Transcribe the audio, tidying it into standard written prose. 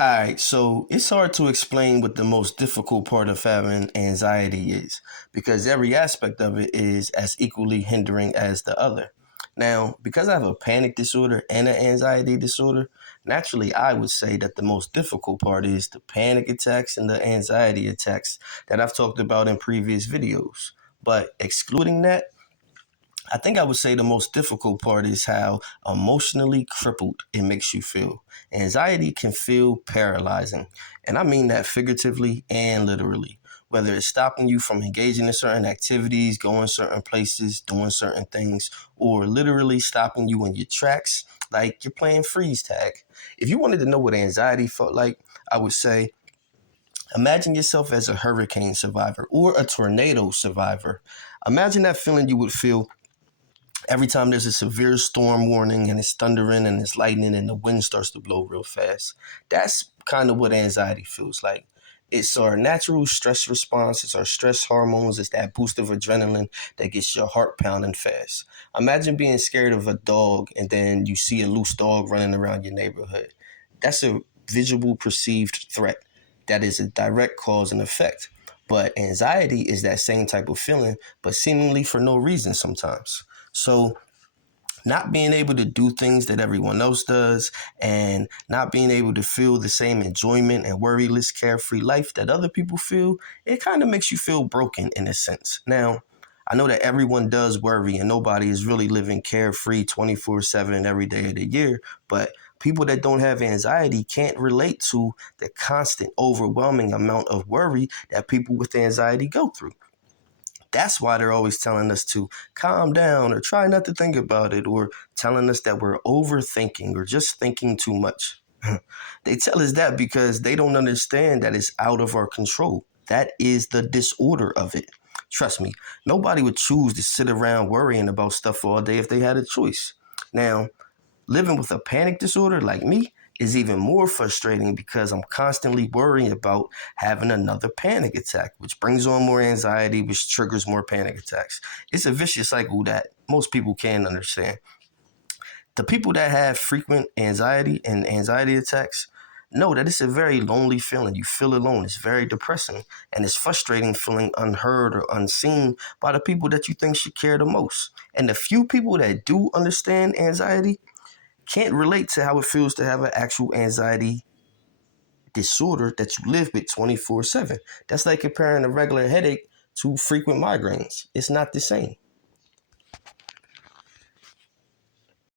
All right, so it's hard to explain what the most difficult part of having anxiety is because every aspect of it is as equally hindering as the other. Now, because I have a panic disorder and an anxiety disorder, naturally I would say that the most difficult part is the panic attacks and the anxiety attacks that I've talked about in previous videos. But excluding that, I think I would say the most difficult part is how emotionally crippled it makes you feel. Anxiety can feel paralyzing, and I mean that figuratively and literally. Whether it's stopping you from engaging in certain activities, going certain places, doing certain things, or literally stopping you in your tracks, like you're playing freeze tag. If you wanted to know what anxiety felt like, I would say imagine yourself as a hurricane survivor or a tornado survivor. Imagine that feeling you would feel every time there's a severe storm warning and it's thundering and it's lightning and the wind starts to blow real fast. That's kind of what anxiety feels like. It's our natural stress response. It's our stress hormones. It's that boost of adrenaline that gets your heart pounding fast. Imagine being scared of a dog and then you see a loose dog running around your neighborhood. That's a visual perceived threat. That is a direct cause and effect. But anxiety is that same type of feeling, but seemingly for no reason sometimes. So, not being able to do things that everyone else does and not being able to feel the same enjoyment and worryless, carefree life that other people feel, it kind of makes you feel broken in a sense. Now, I know that everyone does worry and nobody is really living carefree 24/7 every day of the year, but people that don't have anxiety can't relate to the constant, overwhelming amount of worry that people with anxiety go through. That's why they're always telling us to calm down or try not to think about it or telling us that we're overthinking or just thinking too much. They tell us that because they don't understand that it's out of our control. That is the disorder of it. Trust me, nobody would choose to sit around worrying about stuff all day if they had a choice. Now, living with a panic disorder like me is even more frustrating because I'm constantly worrying about having another panic attack, which brings on more anxiety, which triggers more panic attacks. It's a vicious cycle that most people can't understand. The people that have frequent anxiety and anxiety attacks know that it's a very lonely feeling. You feel alone. It's very depressing. And it's frustrating feeling unheard or unseen by the people that you think should care the most. And the few people that do understand anxiety can't relate to how it feels to have an actual anxiety disorder that you live with 24/7. That's like comparing a regular headache to frequent migraines. It's not the same.